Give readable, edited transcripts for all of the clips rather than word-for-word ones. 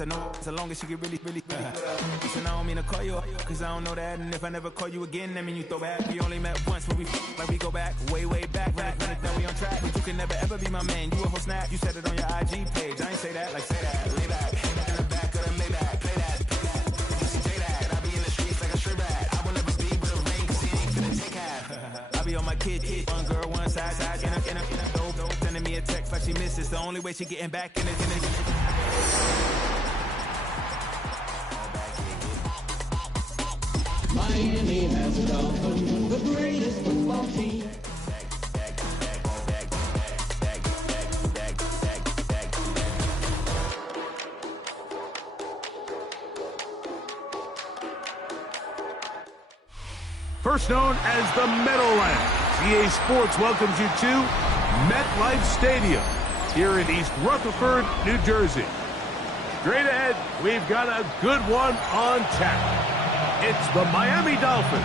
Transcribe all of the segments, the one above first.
I know as long as she get really listen, I don't mean to call you up, cause I don't know that. And if I never call you again, that mean you throw back. We only met once, but we like we go back, way back. When it's done, we on track. But you can never ever be my man. You a whole snap. You said it on your IG page. I ain't say that, like say that. Lay back, in the back of the Maybach. Play that. Say that. I be in the streets like a stray rat. I will never be with a ring, cause he ain't finna take half. I be on my kid. One girl, one side, in a dope. Sending me a text like she misses. The only way she getting back in it. Miami has a dolphin, the greatest football team. First known as the Meadowlands, EA Sports welcomes you to MetLife Stadium here in East Rutherford, New Jersey. Straight ahead, we've got a good one on tap. It's the Miami Dolphins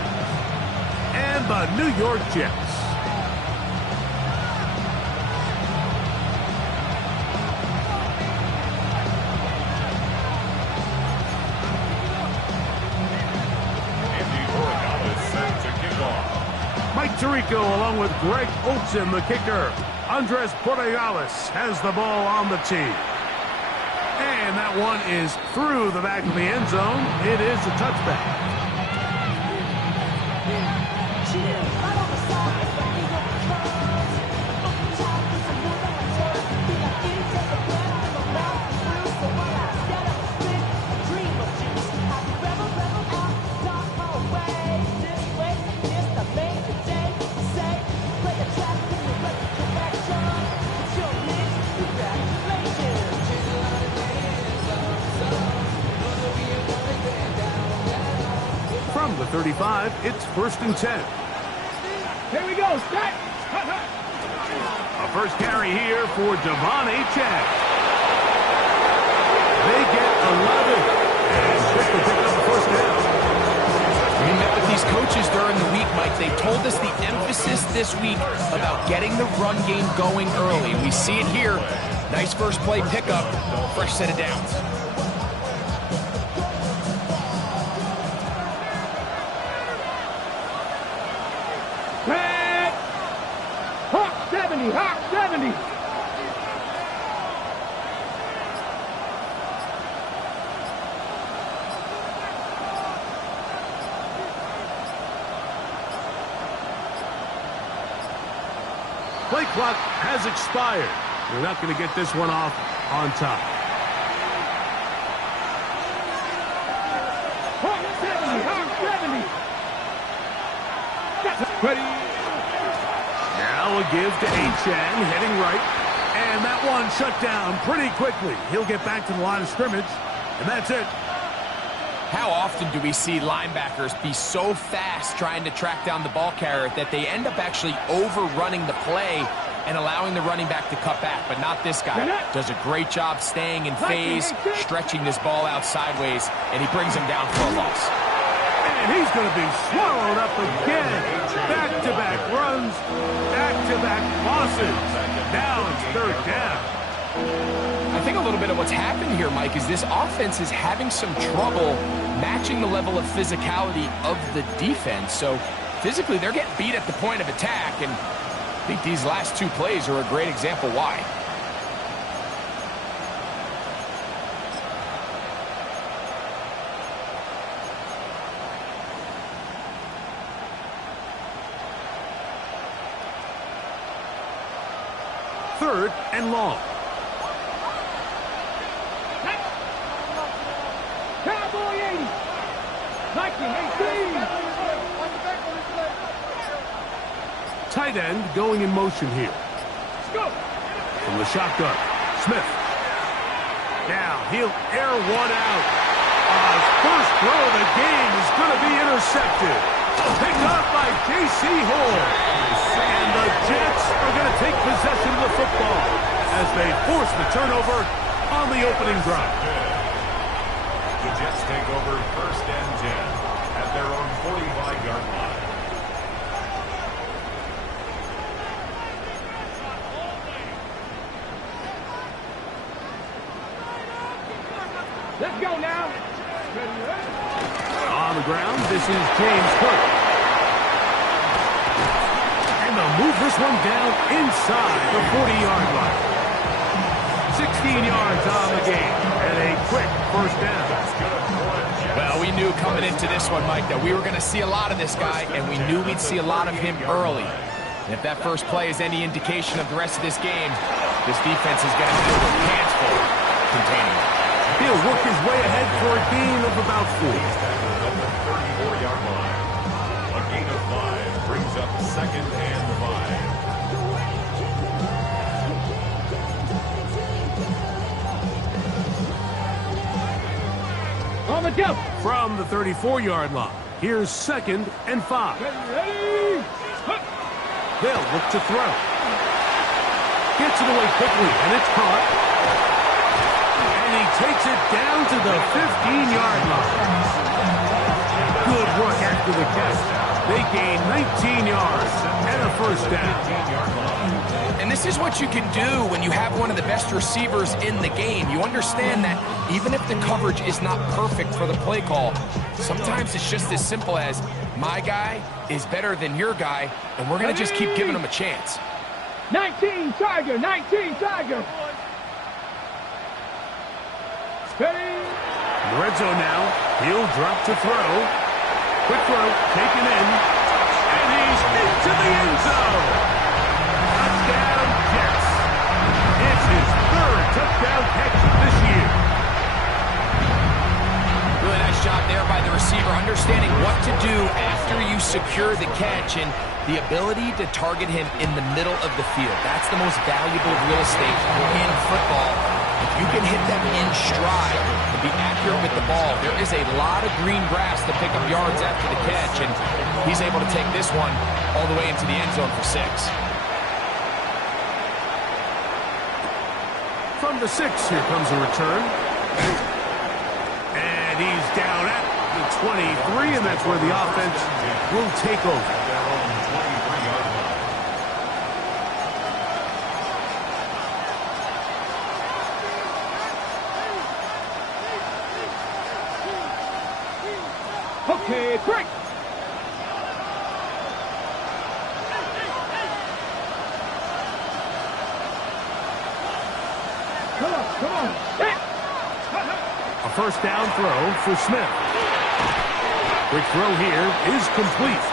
and the New York Jets. Mike Tirico along with Greg Olsen, the kicker. Andres Borregales has the ball on the tee. And that one is through the back of the end zone. It is a touchback. From the 35, it's 1st and 10. Here we go, set! A first carry here for Devon Achane. They get 11 and quick to pick up the first down. We met with these coaches during the week, Mike. They told us the emphasis this week about getting the run game going early. We see it here. Nice first play pickup, fresh set of downs. Hawk 70, Hawk 70. Play clock has expired. They're not going to get this one off on top. Hawk 70, Hawk 70. That's ready. Now a give to Achane, heading right. And that one shut down pretty quickly. He'll get back to the line of scrimmage, and that's it. How often do we see linebackers be so fast trying to track down the ball carrier that they end up actually overrunning the play and allowing the running back to cut back? But not this guy. Does a great job staying in phase, stretching this ball out sideways, and he brings him down for a loss. And he's going to be swallowed up again. Back-to-back runs, back-to-back losses. Now it's 3rd down. I think a little bit of what's happened here, Mike, is this offense is having some trouble matching the level of physicality of the defense. So physically, they're getting beat at the point of attack, and I think these last 2 plays are a great example why. Third and long. Cowboy 80. Nike 18. Tight end going in motion here. Let's go. From the shotgun, Smith. Now he'll air one out. His first throw of the game is going to be intercepted. Picked up by J.C. Hall. And the Jets are going to take possession of the football as they force the turnover on the opening drive. The Jets take over 1st and 10 at their own 45-yard line. Let's go now. On the ground, this is James Cook. And they'll move this one down inside the 40-yard line. 16 yards on the game, and a quick first down. Well, we knew coming into this one, Mike, that we were going to see a lot of this guy, and we knew we'd see a lot of him early. And if that first play is any indication of the rest of this game, this defense is going to have their hands full containing him. He'll work his way ahead for a gain of about 4. At the 34-yard line. A gain of 5 brings up 2nd and 5. On the jump. From the 34-yard line, here's 2nd and 5. Ready. They'll look to throw. Gets it away quickly, and it's caught. And he takes it down to the 15-yard line. Good work after the catch. They gain 19 yards and a first down. And this is what you can do when you have one of the best receivers in the game. You understand that even if the coverage is not perfect for the play call, sometimes it's just as simple as my guy is better than your guy, and we're going to just keep giving him a chance. 19 Tiger, 19 Tiger. Ready. In the red zone now, he'll drop to throw. Quick throw, taken in, and he's into the end zone. Touchdown, Jets. It's his 3rd touchdown catch this year. Really nice job there by the receiver, understanding what to do after you secure the catch and the ability to target him in the middle of the field. That's the most valuable real estate in football. If you can hit them in stride and be accurate with the ball, there is a lot of green grass to pick up yards after the catch, and he's able to take this one all the way into the end zone for 6. From the 6, here comes a return. And he's down at the 23, and that's where the offense will take over. Okay, break. Come on, come on. A first down throw for Smith. Quick throw here is complete.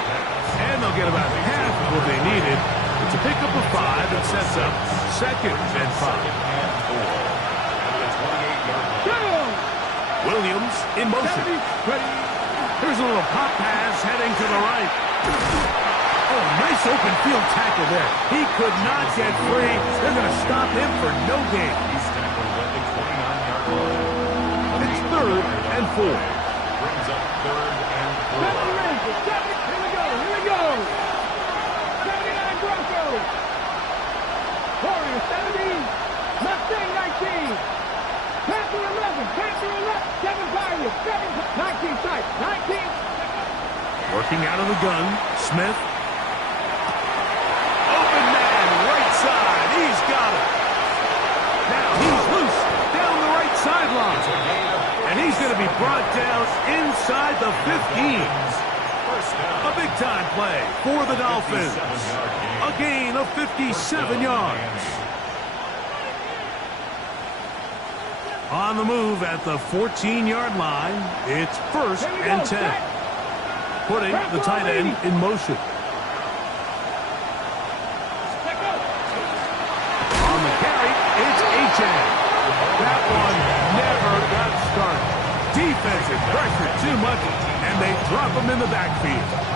And they'll get about half of what they needed. It's a pickup of 5 that sets up 2nd and 5. Williams in motion. Here's a little pop pass heading to the right. Oh, nice open field tackle there. He could not get free. They're going to stop him for no gain. He's tackled at the 29-yard line. It's 3rd and 4. Brings up 3rd and 4. Here we go, here we go. 79 Broncos. Warriors 70. Mustang 19. Panther 11, Panther 11, 7 Pirates, 19 sight, 19. Working out of the gun, Smith. Open man, right side, he's got it. Now he's loose, down the right sideline. And he's going to be brought down inside the 15. A big-time play for the Dolphins. A gain of 57 yards. On the move at the 14-yard line, it's 1st and 10. Putting the tight end in motion. On the carry, it's Achane. That one never got started. Defensive pressure too much, and they drop him in the backfield.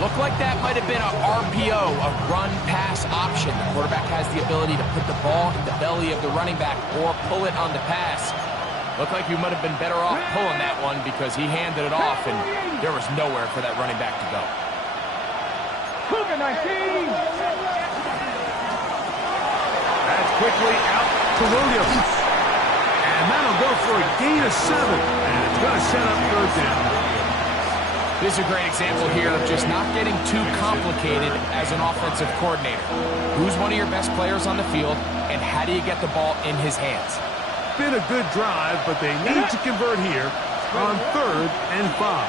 Looked like that might have been a RPO, a run-pass option. The quarterback has the ability to put the ball in the belly of the running back or pull it on the pass. Looked like you might have been better off pulling that one because he handed it off, and there was nowhere for that running back to go. Cougar 19. That's quickly out to Williams. And that'll go for a gain of 7. And it's going to set up 3rd down. This is a great example here of just not getting too complicated as an offensive coordinator. Who's one of your best players on the field, and how do you get the ball in his hands? been a good drive, but they need to convert here on 3rd and 5.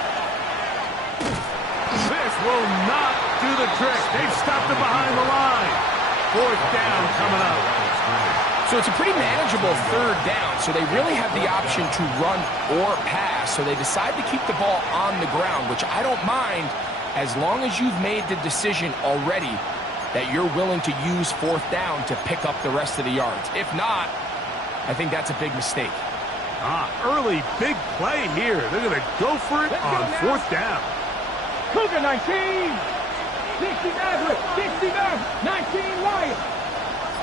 This will not do the trick. They've stopped it behind the line. 4th down coming up. So it's a pretty manageable 3rd down, so they really have the option to run or pass, so they decide to keep the ball on the ground, which I don't mind as long as you've made the decision already that you're willing to use 4th down to pick up the rest of the yards. If not, I think that's a big mistake. Early big play here. They're going to go for it on 4th down. Cougar 19. 60 Maverick. 60 Maverick. 19 Lion.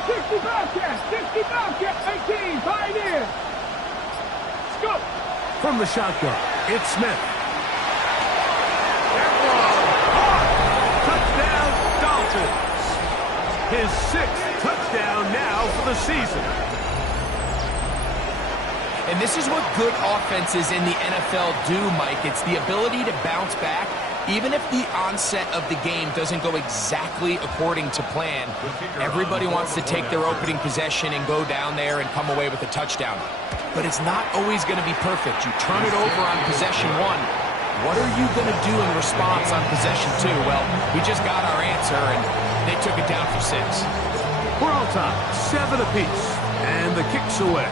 60 Bobcat. 60 Bobcat. 18 Pioneer. Let's go. From the shotgun, it's Smith. Touchdown, Dolphins. His 6th touchdown now for the season. And this is what good offenses in the NFL do, Mike. It's the ability to bounce back, even if the onset of the game doesn't go exactly according to plan. Everybody wants to take their opening possession and go down there and come away with a touchdown. But it's not always going to be perfect. You turn it over on possession 1. What are you going to do in response on possession 2? Well, we just got our answer, and they took it down for 6. We're all tied, 7 apiece, and the kick's away.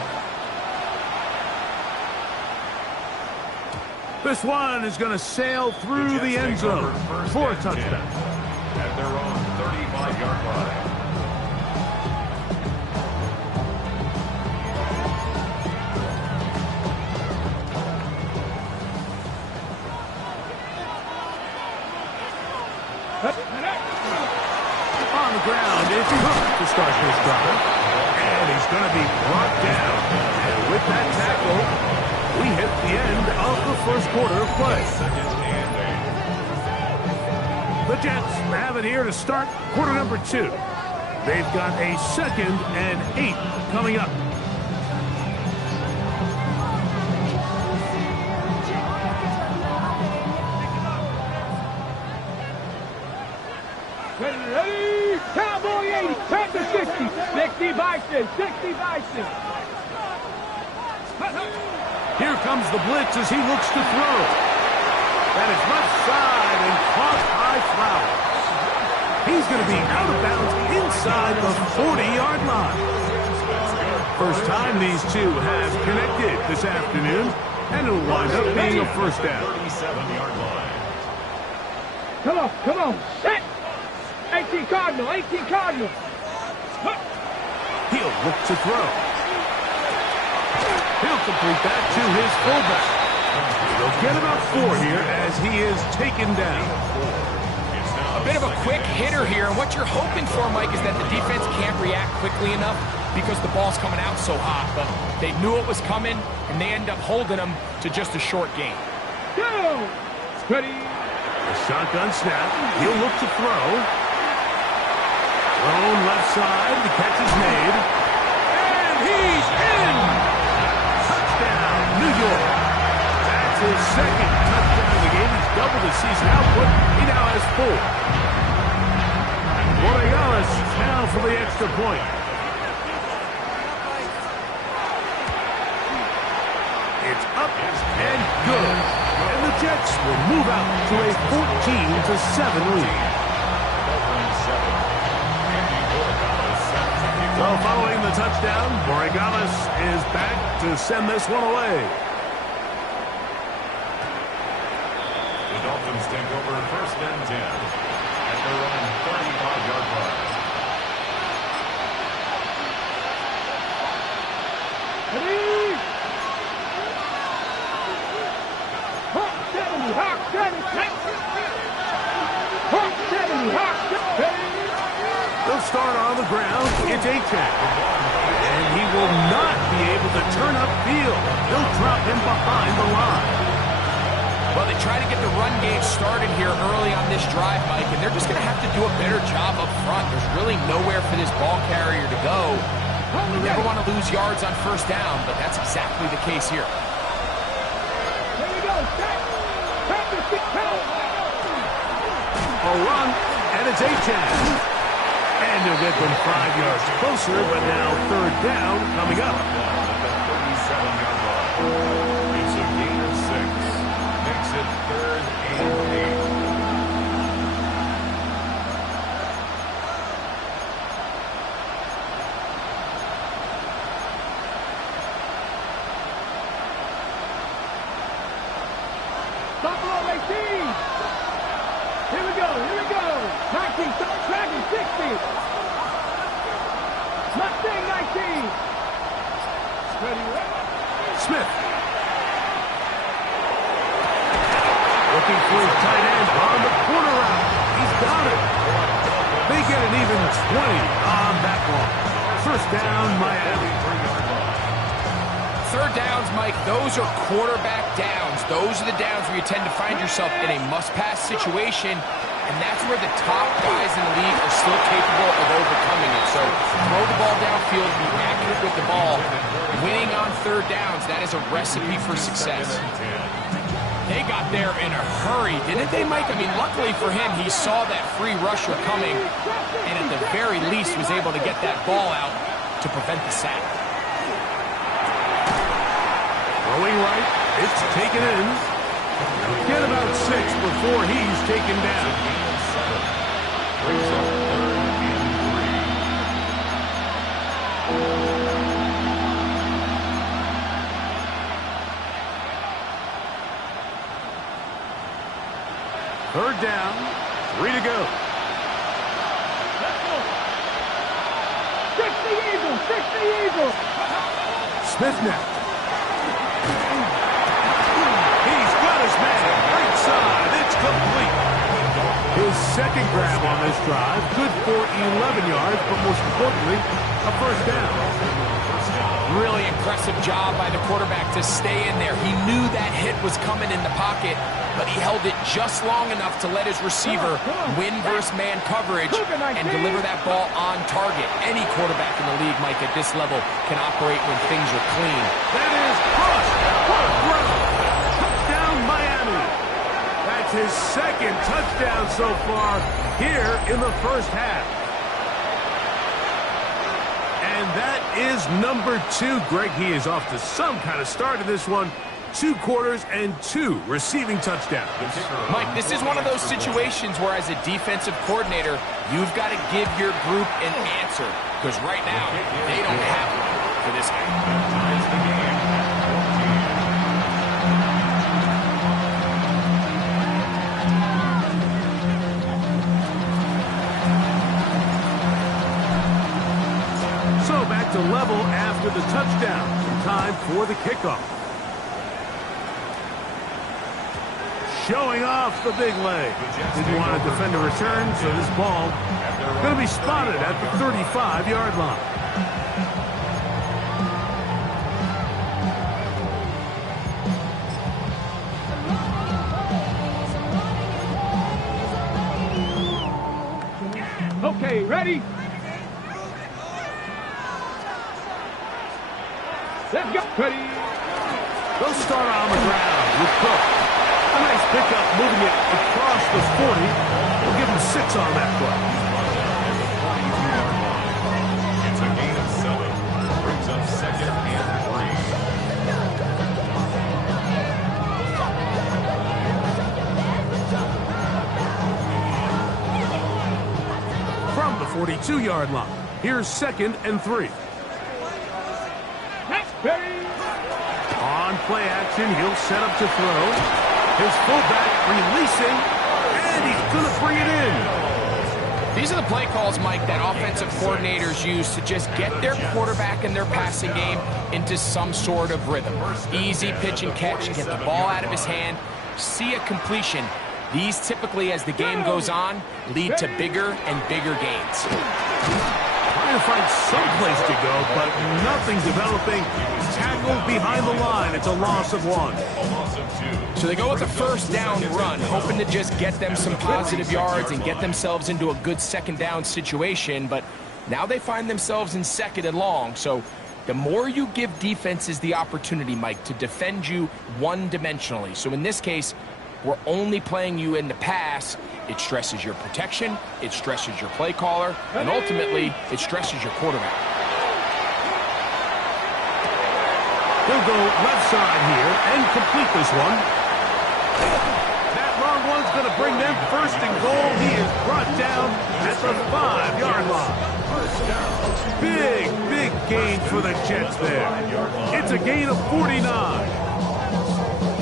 This one is going to sail through the end zone for a touchdown. At their own 35-yard line. On the ground, it's Cook to start this drive. And he's going to be brought down. And with that tackle, we hit the end of the first quarter of play. The Jets have it here to start quarter number 2. They've got a 2nd and 8 coming up. Ready? Cowboy 80. Turn to 60. 60 Bison. 60 Bison. Here comes the blitz as he looks to throw. That is left side and caught by Flowers. He's going to be out of bounds inside the 40-yard line. First time these two have connected this afternoon, and it'll wind up being a first down. 37-yard line. Come on. Set. 18 Cardinal. 18 Cardinal. He'll look to throw. He'll complete that to his fullback. They'll get about 4 here as he is taken down. A bit of a quick hitter here, and what you're hoping for, Mike, is that the defense can't react quickly enough because the ball's coming out so hot. But they knew it was coming, and they end up holding them to just a short gain. Go! Ready? A shotgun snap. He'll look to throw. Thrown left side. The catch is made. And he's in! Touchdown, New York. That's his 2nd touchdown of the game. He's doubled his season output. He now has 4. Morales now for the extra point. It's up and good. And the Jets will move out to a 14-7 lead. So following the touchdown, Borregales is back to send this one away. The Dolphins take over 1st and 10 at their own 35-yard line. Ready? Hawk 70. Hawk 70. Hawk 70. Hawk 70. They'll start on the ground. It's Achane. And he will not be able to turn upfield. They'll drop him behind the line. Well, they try to get the run game started here early on this drive, Mike, and they're just going to have to do a better job up front. There's really nowhere for this ball carrier to go. You never want to lose yards on 1st down, but that's exactly the case here. There you go. A run, and it's Achane. And he'll get them 5 yards closer, but now 3rd down coming up. Here we go, 19, start tracking, 60. Mustang 19. Smith. Looking for his tight end on the corner route. He's got it. They get an even 20 on that one. First down, Miami. Third downs, Mike, those are quarterback downs. Those are the downs where you tend to find yourself in a must-pass situation, and that's where the top guys in the league are still capable of overcoming it. So throw the ball downfield, be accurate with the ball. Winning on third downs, that is a recipe for success. They got there in a hurry, didn't they, Mike? I mean, luckily for him, he saw that free rusher coming, and at the very least was able to get that ball out to prevent the sack. Throwing right, it's taken in. Get about 6 before he's taken down. Brings up 3rd and 3. Third down, 3 to go. Six the Eagles. Smith now. He's got his man. Right side. It's complete. His second grab on this drive. Good for 11 yards, but most importantly, a first down. Really impressive job by the quarterback to stay in there. He knew that hit was coming in the pocket, but he held it just long enough to let his receiver win versus man coverage and deliver that ball on target. Any quarterback in the league, Mike, at this level can operate when things are clean. That is crushed. What a throw. Touchdown, Miami. That's his second touchdown so far here in the first half. And that is number 2. Greg, he is off to some kind of start in this one. 2 quarters and 2 receiving touchdowns. Mike, this is one of those situations where as a defensive coordinator, you've got to give your group an answer. Because right now, they don't have one for this game. So back to level after the touchdown. Time for the kickoff. Showing off the big leg. Didn't want to defend a return, so this ball going to be spotted at the 35-yard line. Okay, ready? Let's go. Ready? They'll start on the ground with Cook. A nice pickup moving it across the 40. We'll give him 6 on that play. It's a gain of 7. Brings up 2nd and 3. From the 42-yard line, here's 2nd and 3. Ready? On play action, he'll set up to throw. His fullback releasing, and he's going to bring it in. These are the play calls, Mike, that offensive coordinators use to just get their quarterback and their passing game into some sort of rhythm. Easy pitch and catch, get the ball out of his hand, see a completion. These typically, as the game goes on, lead to bigger and bigger gains. Trying to find some place to go, but nothing developing. Tackled behind the line. It's a loss of 1. So they go with a first down run, hoping to just get them some positive yards and get themselves into a good second down situation. But now they find themselves in 2nd and long. So the more you give defenses the opportunity, Mike, to defend you one-dimensionally. So in this case, we're only playing you in the pass. It stresses your protection, it stresses your play caller, and ultimately, it stresses your quarterback. He'll go left side here and complete this one. That long one's going to bring them 1st and goal. He is brought down at the 5-yard line. Big gain for the Jets there. It's a gain of 49.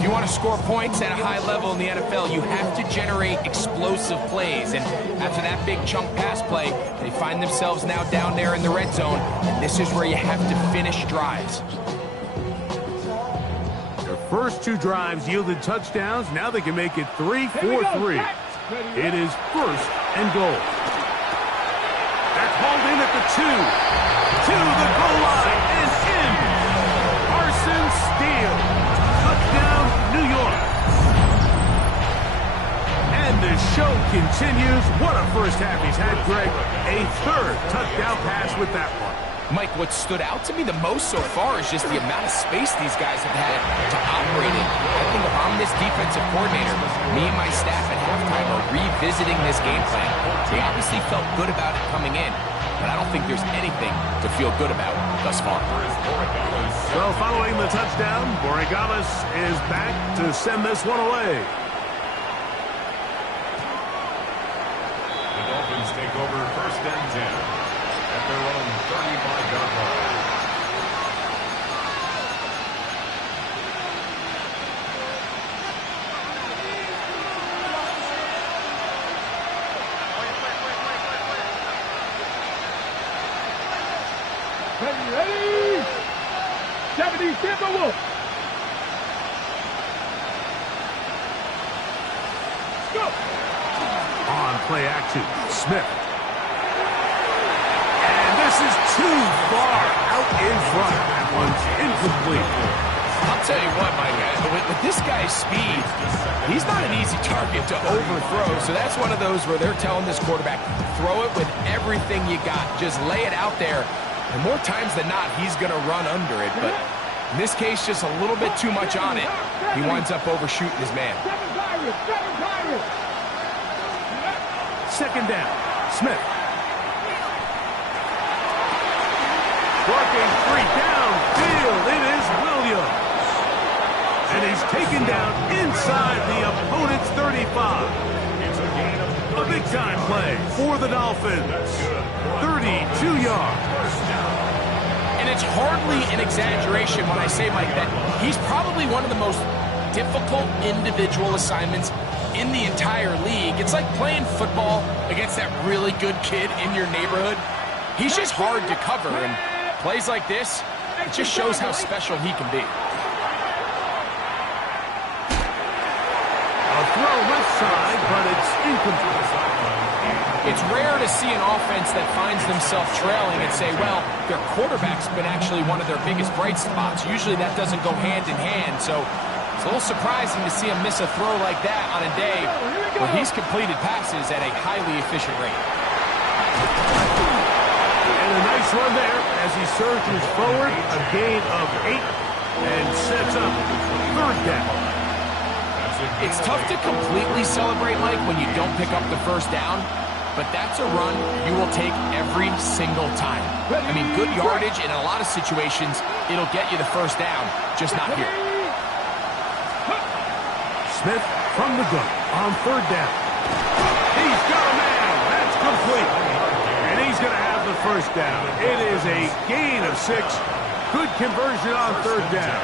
you want to score points at a high level in the NFL, you have to generate explosive plays. And after that big chunk pass play, they find themselves now down there in the red zone. And this is where you have to finish drives. Their first 2 drives yielded touchdowns. Now they can make it 3-4-3. It is first and goal. That's hauled in at the 2. To the goal line and in. Carson Steele. Touchdown, New York. And the show continues. What a first half he's had, Greg. A 3rd touchdown pass with that one. Mike, what stood out to me the most so far is just the amount of space these guys have had to operate in. I think if I'm this defensive coordinator, me and my staff at halftime are revisiting this game plan. They obviously felt good about it coming in, but I don't think there's anything to feel good about thus far. Well, following the touchdown, Borregales is back to send this one away. The Dolphins take over first and 10. At their own 35-yard line. Ready? 70 Timberwolves. Go. On play action, Smith. This is too far out in front. That one's incomplete. I'll tell you what, Mike, with this guy's speed, he's not an easy target to overthrow. So that's one of those where they're telling this quarterback, throw it with everything you got. Just lay it out there. And more times than not, he's going to run under it. But in this case, just a little bit too much on it. He winds up overshooting his man. Second down, Smith. Working 3 downfield. It is Williams. And he's taken down inside the opponent's 35. It's a gain of A big-time play for the Dolphins. 32 yards. And it's hardly an exaggeration when I say, Mike, that he's probably one of the most difficult individual assignments in the entire league. It's like playing football against that really good kid in your neighborhood. He's just hard to cover, and plays like this, it just shows how special he can be. A throw left side, but it's incomplete. It's rare to see an offense that finds themselves trailing and say, well, their quarterback's been actually one of their biggest bright spots. Usually that doesn't go hand in hand, so it's a little surprising to see him miss a throw like that on a day where he's completed passes at a highly efficient rate. And a nice run there as he surges forward, a gain of 8, and sets up 3rd down. It's tough to completely celebrate, Mike, when you don't pick up the first down, but that's a run you will take every single time. I mean, good yardage in a lot of situations, it'll get you the first down, just not here. Smith from the gun on 3rd down. He's got a man. That's complete. And he's going to have the first down. It is a gain of 6. Good conversion on 3rd down.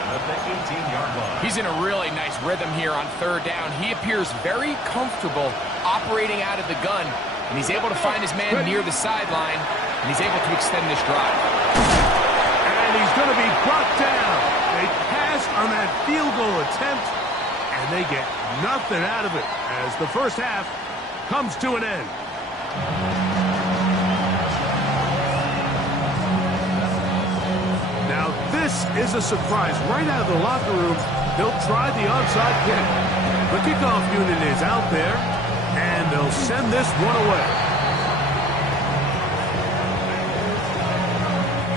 He's in a really nice rhythm here on 3rd down. He appears very comfortable operating out of the gun, and he's able to find his man near the sideline, and he's able to extend this drive. And he's going to be brought down. They pass on that field goal attempt, and they get nothing out of it as the first half comes to an end. Now this is a surprise. Right out of the locker room, they'll try the onside kick. The kickoff unit is out there, and they'll send this one away.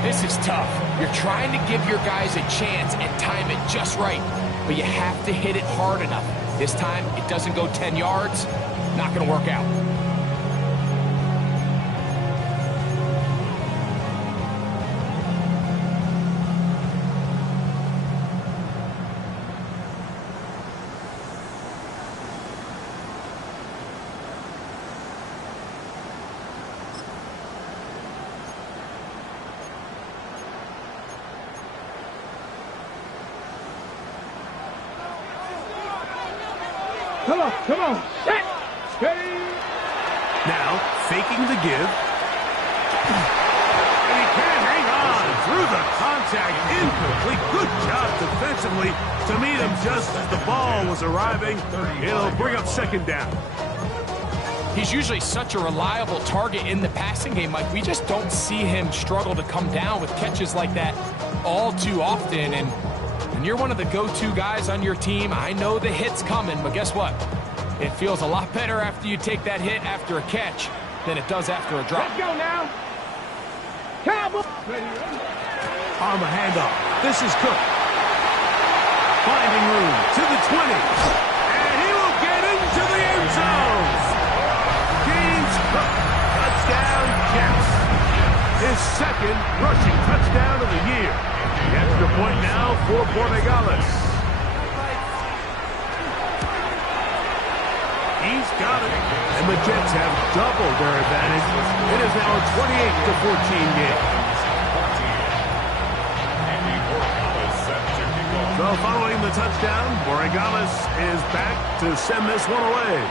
This is tough. You're trying to give your guys a chance and time it just right, but you have to hit it hard enough. This time, it doesn't go 10 yards. Not going to work out. Come on, come on. Set. Ready. Now, faking the give. And he can't hang on through the contact. Incomplete. Good job defensively to meet him just as the ball was arriving. It'll bring up second down. He's usually such a reliable target in the passing game, Mike. We just don't see him struggle to come down with catches like that all too often. And when you're one of the go-to guys on your team, I know the hit's coming, but guess what? It feels a lot better after you take that hit after a catch than it does after a drop. Let's go now. Cowboy. On the handoff. This is Cook. Finding room to the 20. And he will get into the end zone. Cook, touchdown, Jets. His second rushing touchdown of the year. The extra point now for Borregales. He's got it. And the Jets have doubled their advantage. It is now a 28-14 game. So following the touchdown, Borregales is back to send this one away.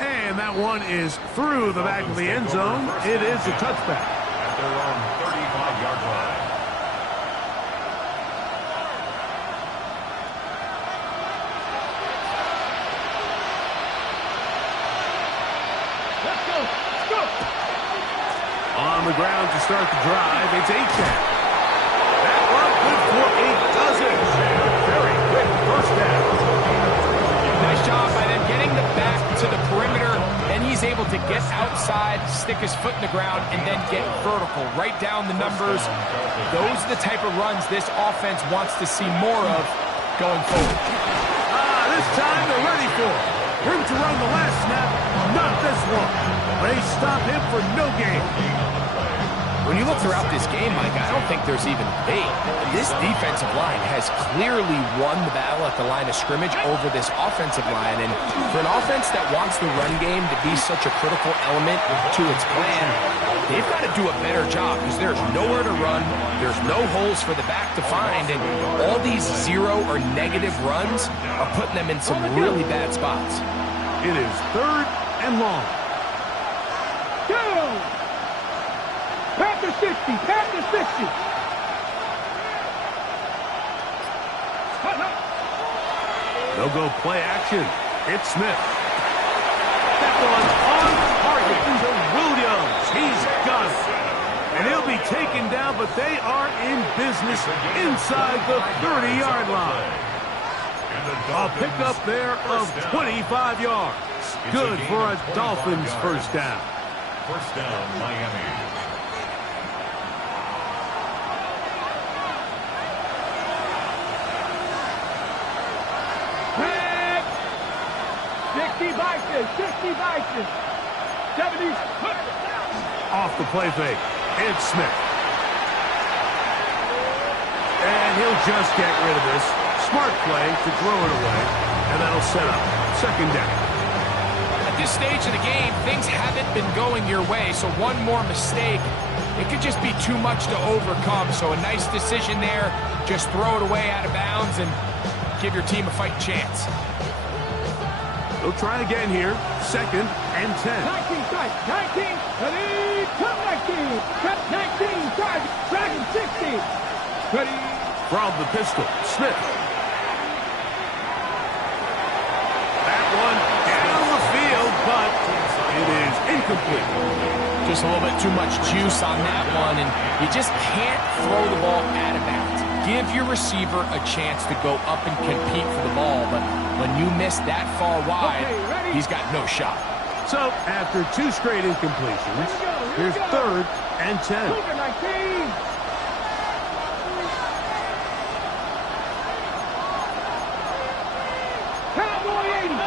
And that one is through the back of the end zone. It is a touchback. At their own 35-yard line. Let's go. Let's go. On the ground to start the drive, it's Achane. That one good for a dozen. Very quick first down. Nice job by them getting the back to the perimeter, and he's able to get outside, stick his foot in the ground, and then get vertical. Right down the numbers. Those are the type of runs this offense wants to see more of going forward. This time they're ready for it. Room to run the last snap, not this one. They stop him for no gain. When you look throughout this game, Mike, I don't think there's even debate. This defensive line has clearly won the battle at the line of scrimmage over this offensive line. And for an offense that wants the run game to be such a critical element to its plan, they've got to do a better job because there's nowhere to run. There's no holes for the back to find. And all these zero or negative runs are putting them in some really bad spots. It is 3rd and long. Go. Past the 60. Past the 60. They'll go play action. It's Smith. That one on target to Williams. He's got it. And he'll be taken down, but they are in business inside the 30-yard line. A pickup there of 25 yards. Good for a Dolphins first down. First down, Miami. Bison, 60 Bison, 70s. Off the play fake, it's Smith. And he'll just get rid of this. Smart play to throw it away, and that'll set up second down. At this stage of the game, things haven't been going your way, so one more mistake, it could just be too much to overcome. So a nice decision there, just throw it away out of bounds and give your team a fighting chance. They'll try again here. 2nd and 10. 19 strike. 19. Ready. Come 19. Cut 19. Strike. Dragon 60. Ready. From the pistol. Smith. That one down the field, but it is incomplete. Just a little bit too much juice on that one, and you just can't throw the ball out of bounds. Give your receiver a chance to go up and compete for the ball, but when you miss that far wide, he's got no shot. So, after 2 straight incompletions, here's 3rd and 10. Cougar 19. Cowboy 80.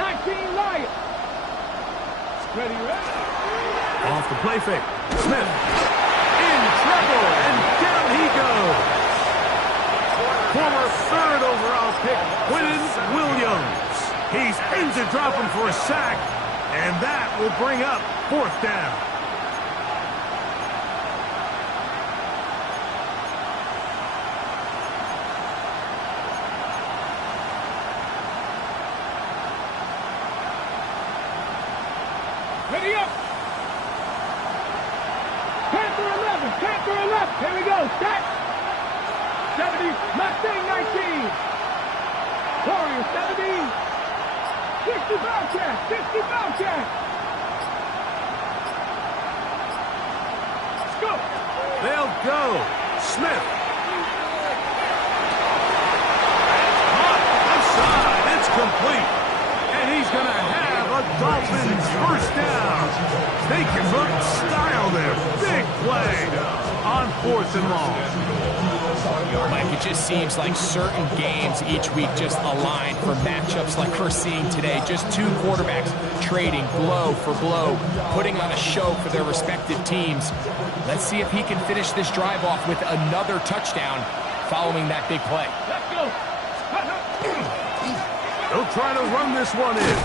19 Lion. Ready, ready. Off the play fake. Smith in trouble, and down he goes. Former 3rd overall pick, Quinton Williams. He's in to drop him for a sack, and that will bring up 4th down. Ready up. Panther 11. Panther 11. Here we go. Set. 70. Mustang 19. Warrior 70. 60 foul check. 60 foul check. Let's go. They'll go. Smith. It's complete. And he's going to have a Dolphins first down. They convert style there. Big play on 4th and long. Mike, it just seems like certain games each week just align for matchups like we're seeing today. Just two quarterbacks trading blow for blow, putting on a show for their respective teams. Let's see if he can finish this drive off with another touchdown following that big play. Let's go. They'll try to run this one in.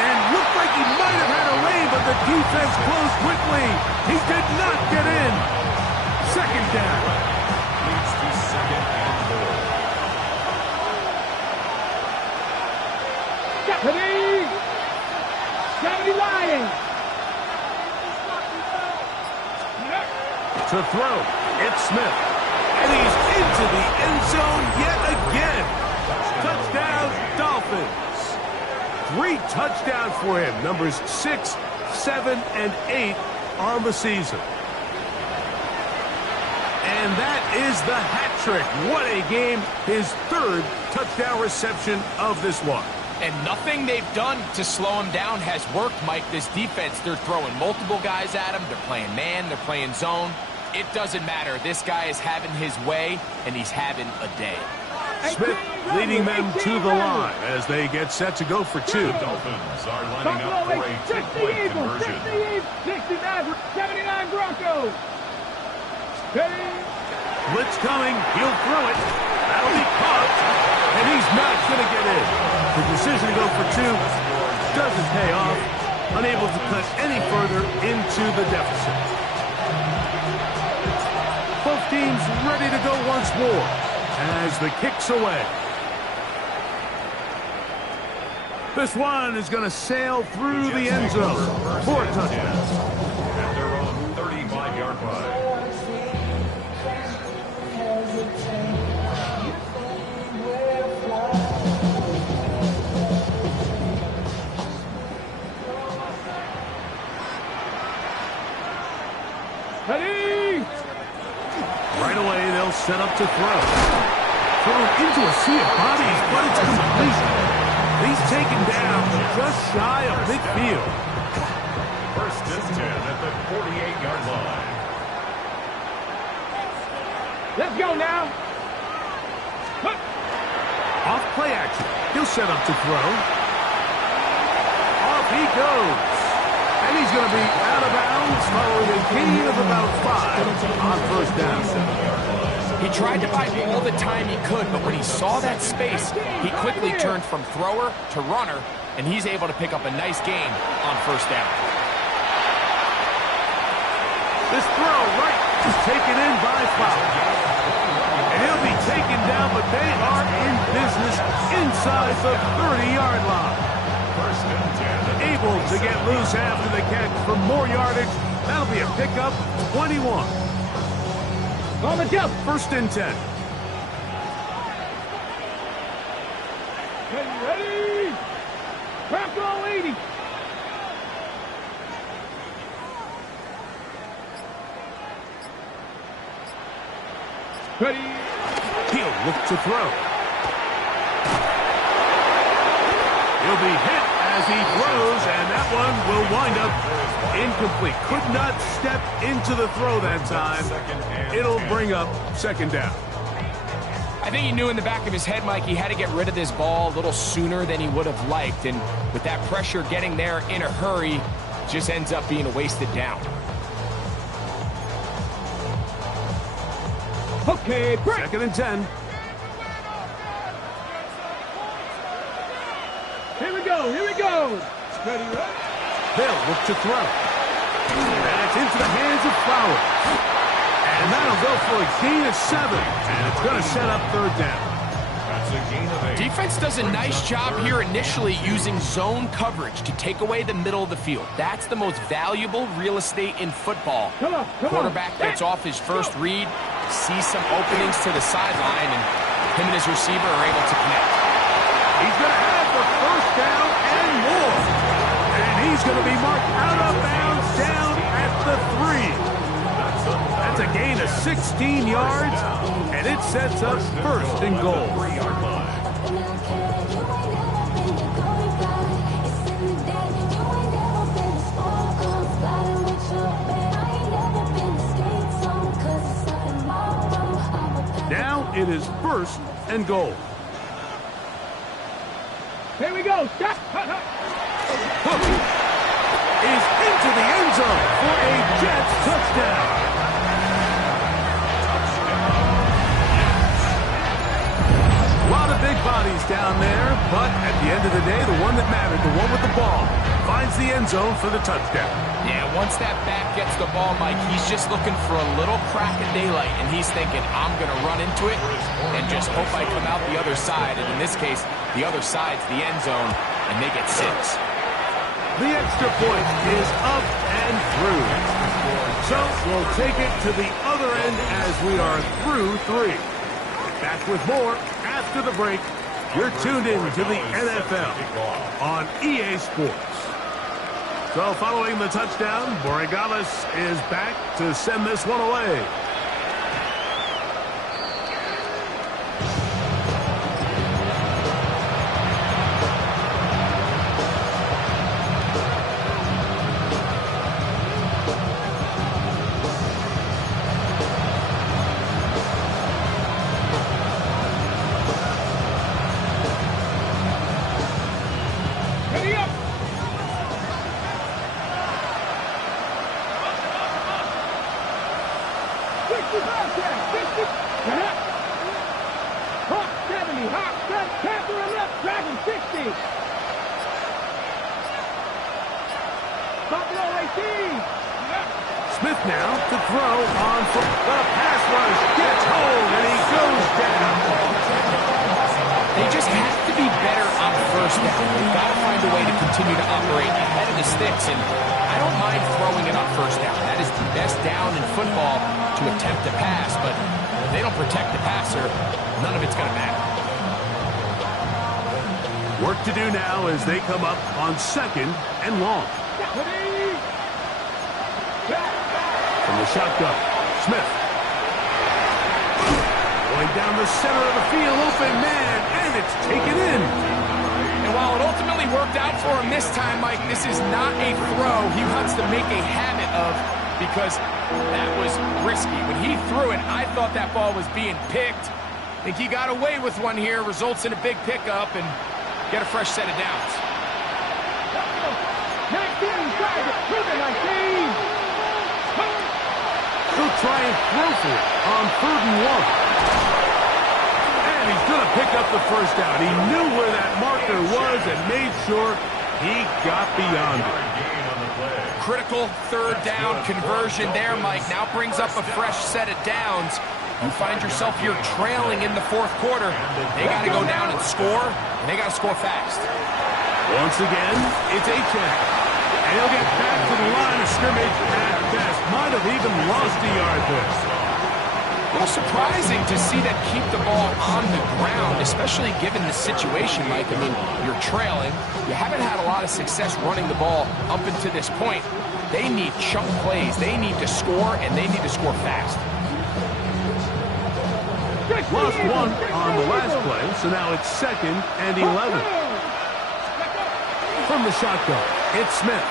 And looked like he might have had a lane, but the defense closed quickly. He did not get in. Second down. Leads to second and goal. Ready. 70 Lions. To throw, it's Smith. And he's into the end zone yet again. Touchdown, Dolphins. 3 touchdowns for him. Numbers 6, 7, and 8 on the season. And that is the hat trick. What a game. His 3rd touchdown reception of this one. And nothing they've done to slow him down has worked, Mike. This defense, they're throwing multiple guys at him. They're playing man. They're playing zone. It doesn't matter. This guy is having his way, and he's having a day. Smith leading them to the line as they get set to go for 2. The Dolphins are lining up for a 2-point conversion. 69, 79 Broncos. Ready. Blitz coming. He'll throw it. That'll be caught. And he's not going to get in. The decision to go for 2 doesn't pay off. Unable to cut any further into the deficit. Both teams ready to go once more as the kick's away. This one is going to sail through the end zone. 4 touchdowns. At their own 35-yard line. Ready. Right away, they'll set up to throw. Thrown into a sea of bodies, but it's complete. He's taken down just shy of midfield. First and 10 at the 48-yard line. Let's go now. Off play action. He'll set up to throw. Off he goes. And he's going to be out of bounds following a gain of about 5 on first down. He tried to buy all the time he could, but when he saw that space, he quickly turned from thrower to runner, and he's able to pick up a nice gain on first down. This throw right is taken in by Fowler. And he'll be taken down, but they are in business inside the 30-yard line. First and 10. Able to get loose after the catch for more yardage. That'll be a pickup, 21. On the jump. First and 10. Ready. Bronco 80. Ready. He'll look to throw. He'll be hit as he throws, and that one will wind up incomplete. Could not step into the throw that time. It'll bring up second down. I think he knew in the back of his head, Mike, he had to get rid of this ball a little sooner than he would have liked. And with that pressure getting there in a hurry, just ends up being a wasted down. Okay, break. Second and 10. Here we go. Here we go. Ready, right? They'll look to throw. And it's into the hands of Fowler. And that'll go for a gain of 7. And it's going to set up third down. That's a gain of 8. Defense does a nice job here initially using zone coverage to take away the middle of the field. That's the most valuable real estate in football. Quarterback gets off his first read, sees some openings to the sideline, and him and his receiver are able to connect. He's going to have the first down and more. And he's going to be marked out of bounds down at the 3. That's a gain of 16 yards, and it sets up first and goal. 3-yard line. Now it is first and goal. Here we go. Stop. Hook is into the end zone for a Jets touchdown. A lot of big bodies down there, but at the end of the day, the one that mattered, the one with the ball, finds the end zone for the touchdown. Yeah, once that back gets the ball, Mike, he's just looking for a little crack of daylight, and he's thinking, I'm going to run into it and just hope I come out the other side. And in this case, the other side's the end zone, and they get 6. The extra point is up and through. So we'll take it to the other end as we are through 3. Back with more after the break. You're tuned in to the NFL on EA Sports. So following the touchdown, Borregales is back to send this one away. Ready up. Hawk 70, Hawk front, Panther left, Dragon 60. Buffalo 18. Smith now to throw on for the pass rush. Gets hold and he goes down. They just have to be better on first down. They've got to find a way to continue to operate ahead of the sticks, and I don't mind throwing it on first down. That is the best down in football to attempt to pass, but if they don't protect the passer, none of it's going to matter. Work to do now as they come up on 2nd and long. From the shotgun, Smith. Going down the center of the field, open man, and it's taken in. And while it ultimately worked out for him this time, Mike, this is not a throw he wants to make a habit of because that was risky. When he threw it, I thought that ball was being picked. I think he got away with one here, results in a big pickup, and get a fresh set of downs. He'll try and throw for it on 3rd and 1. And he's going to pick up the first down. He knew where that marker was and made sure he got beyond it. Critical 3rd down conversion there, Mike. Now brings up a fresh set of downs. You find yourself here trailing in the 4th quarter. They got to go down and score, and they got to score fast. Once again, it's Achane. And he'll get back to the line of scrimmage at best. Might have even lost a yard there. A little surprising to see them keep the ball on the ground, especially given the situation, Mike. I mean, you're trailing. You haven't had a lot of success running the ball up until this point. They need chunk plays. They need to score, and they need to score fast. Lost one on the last play, so now it's 2nd and 11. From the shotgun, it's Smith.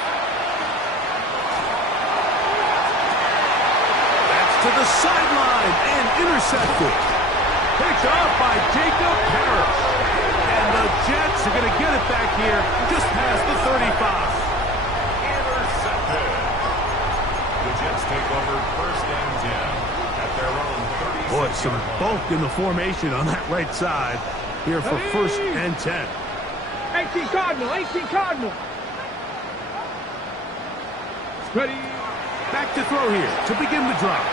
That's to the sideline and intercepted. Picked off by Jacob Harris. And the Jets are going to get it back here just past the 35. Intercepted. The Jets take over 1st and 10 at their own 36. Boy, some bulk in the formation on that right side here for 1st and 10. 18 Cardinal, 18 Cardinal. Ready. Back to throw here to begin the drive.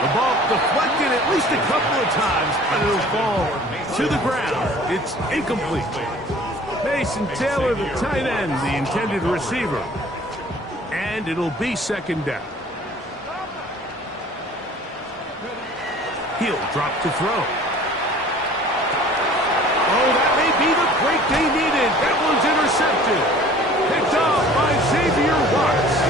The ball deflected at least a couple of times, but it'll fall to the ground. It's incomplete. Mason Taylor, the tight end, the intended receiver. And it'll be second down. He'll drop to throw. Oh, that may be the break they needed. That one's intercepted. Picked off by Xavier Watts.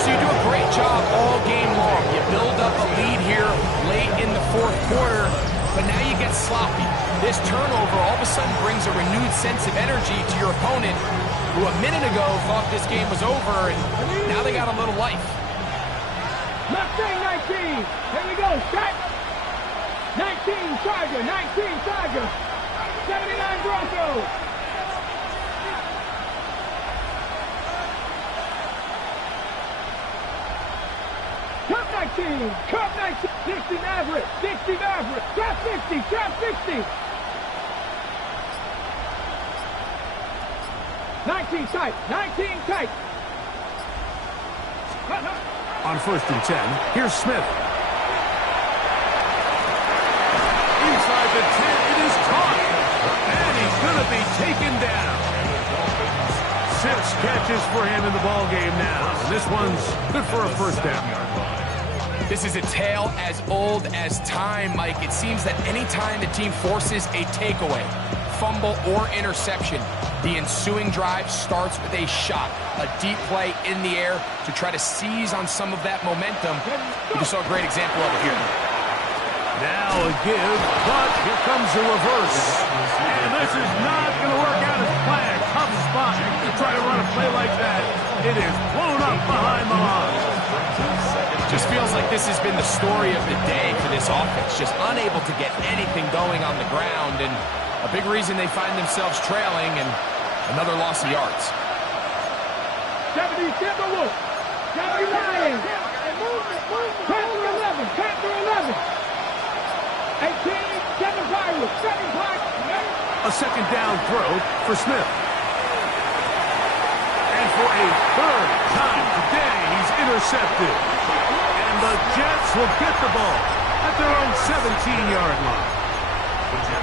So you do a great job all game long. You build up a lead here late in the fourth quarter, but now you get sloppy. This turnover all of a sudden brings a renewed sense of energy to your opponent, who a minute ago thought this game was over, and now they got a little life. Mustang 19. Here we go. Start. 19 Charger. 19 Charger. 79 Broncos. Cup 19. Cup 19. 60 Maverick. 60 Maverick. Trap 60. Trap 60. 19 tight. 19 tight. On 1st and 10, here's Smith. Inside the 10, it is caught. And he's going to be taken down. 6 catches for him in the ball game now. And this one's good for a first down. This is a tale as old as time, Mike. It seems that anytime the team forces a takeaway, fumble, or interception, the ensuing drive starts with a shot, a deep play in the air to try to seize on some of that momentum. We just saw a great example of it here. Now a give, but here comes the reverse. And this is not going to work out as planned. Tough spot to try to run a play like that. It is blown up behind the line. Just feels like this has been the story of the day for this offense. Just unable to get anything going on the ground, and a big reason they find themselves trailing and another loss of yards. 70 Timberwolves. 70 Lions. Panther 11. Panther 11. 18. 7 Pirates. 7 Pirates. A second down throw for Smith. And for a third time today, he's intercepted. And the Jets will get the ball at their own 17-yard line.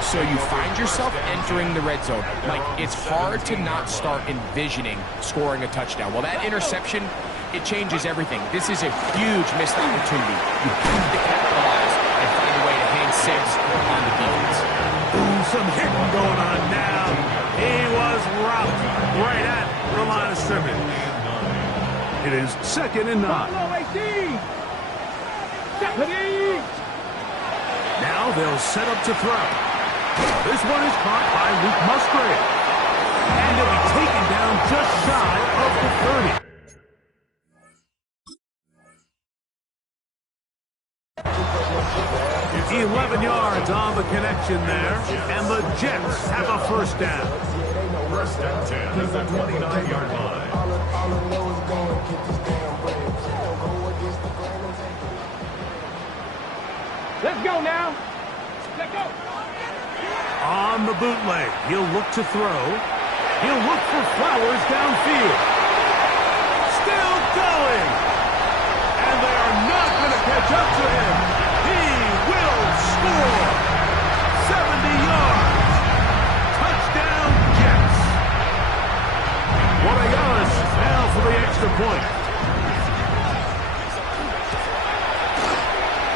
So you find yourself entering the red zone. Like, it's hard to not start envisioning scoring a touchdown. Well, that interception, it changes everything. This is a huge missed opportunity. You have to capitalize and find a way to hang 6 on the defense. Ooh, some hitting going on now. He was rocked right at the line of scrimmage. It is 2nd and 9. Buffalo 18. 70. Now they'll set up to throw. This one is caught by Luke Musgrave. And he'll be taken down just shy of the 30. 11 yards on the connection there. And the Jets have a first down. 1st and 10 at the 29-yard line. Let's go now. Let's go. On the bootleg, he'll look to throw. He'll look for Flowers downfield. Still going. And they are not going to catch up to him. He will score. 70 yards. Touchdown, Jets. Wallace now for the extra point.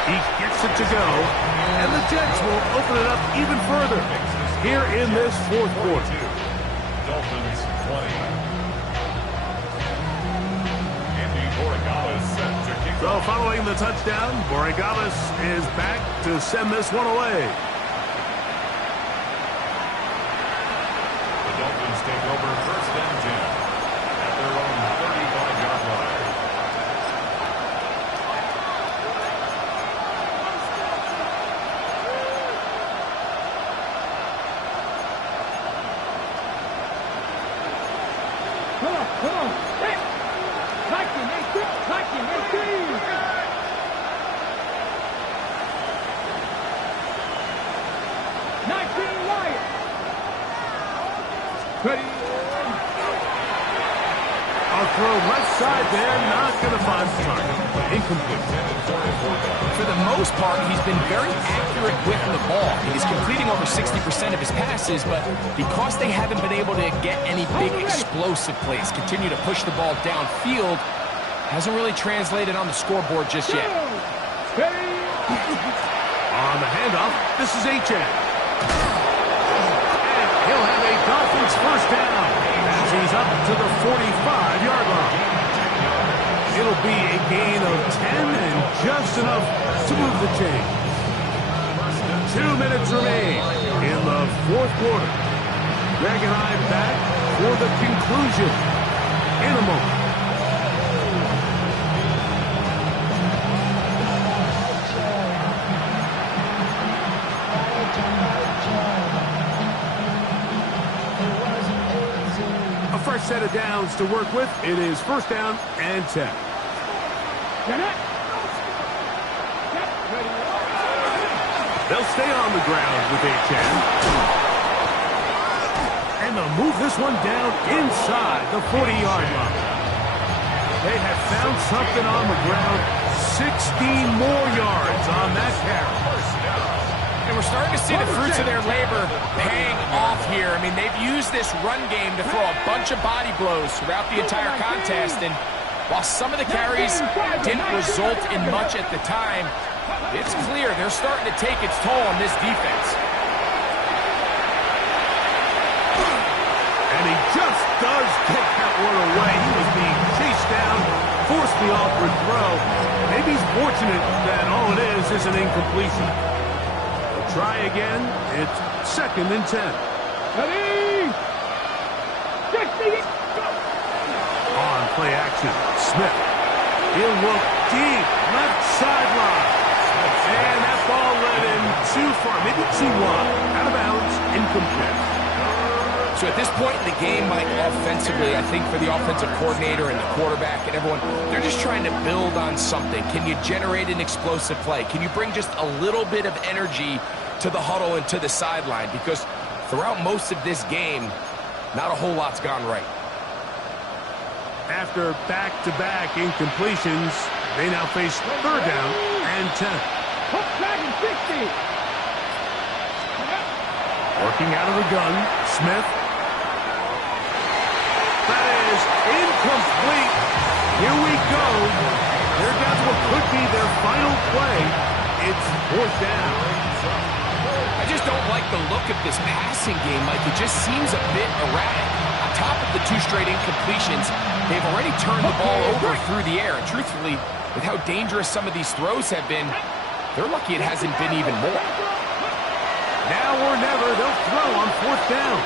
He gets it to go, and the Jets will open it up even further here in this fourth quarter. Dolphins 20. Andy Borregales set to kick So off. following the touchdown, Borregales is back to send this one away. The Dolphins take over 1st and 10 at their own 35-yard line. Come on. Hey. Viking 18. Viking 18. 19 Lions. Ready. A A throw left side there, not going to find the target. Incomplete. For the most part, he's been very accurate with the ball. He's completing over 60% of his passes, but because they haven't been able to get any big explosive plays, continue to push the ball downfield, hasn't really translated on the scoreboard just yet. On the handoff, this is Achane. And he'll have a Dolphins first down as he's up to the 45-yard line. It'll be a gain of 10 and just enough to move the chain. 2 minutes remain in the fourth quarter. Greg and I back for the conclusion in a moment. A fresh set of downs to work with. It is first down and 10. They'll stay on the ground with Achane. And they'll move this one down inside the 40-yard line. They have found something on the ground. 16 more yards on that carry. And we're starting to see the fruits of their labor paying off here. I mean, they've used this run game to throw a bunch of body blows throughout the entire contest. And while some of the carries didn't result in much at the time, it's clear they're starting to take its toll on this defense. And he just does get that one away. He was being chased down, forced the awkward throw. Maybe he's fortunate that all it is an incompletion. Try again. It's second and 10. Ready? 60. On play action, Smith. He'll look deep, left sideline. And that ball led him too far, maybe too wide. Out of bounds, incomplete. So at this point in the game, Mike, offensively, I think for the offensive coordinator and the quarterback and everyone, they're just trying to build on something. Can you generate an explosive play? Can you bring just a little bit of energy to the huddle and to the sideline? Because throughout most of this game, not a whole lot's gone right. After back-to-back incompletions, they now face third down and 10. Working out of the gun, Smith. That is incomplete. Here we go. They're down to what could be their final play. It's fourth down. I just don't like the look of this passing game, Mike. It just seems a bit erratic. On top of the 2 straight incompletions, they've already turned the ball over through the air. And truthfully, with how dangerous some of these throws have been, they're lucky it hasn't been even more. Now or never, they'll throw on fourth down.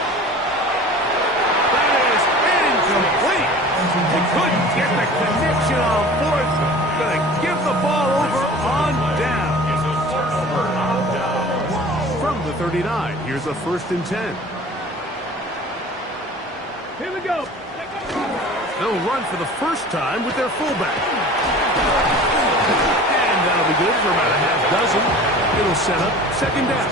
That is incomplete. They couldn't get the connection on fourth. Gonna give the ball over on down. From the 39, here's a first and 10. Here we go. They'll run for the first time with their fullback. And that'll be good for about a half dozen. It'll set up second down.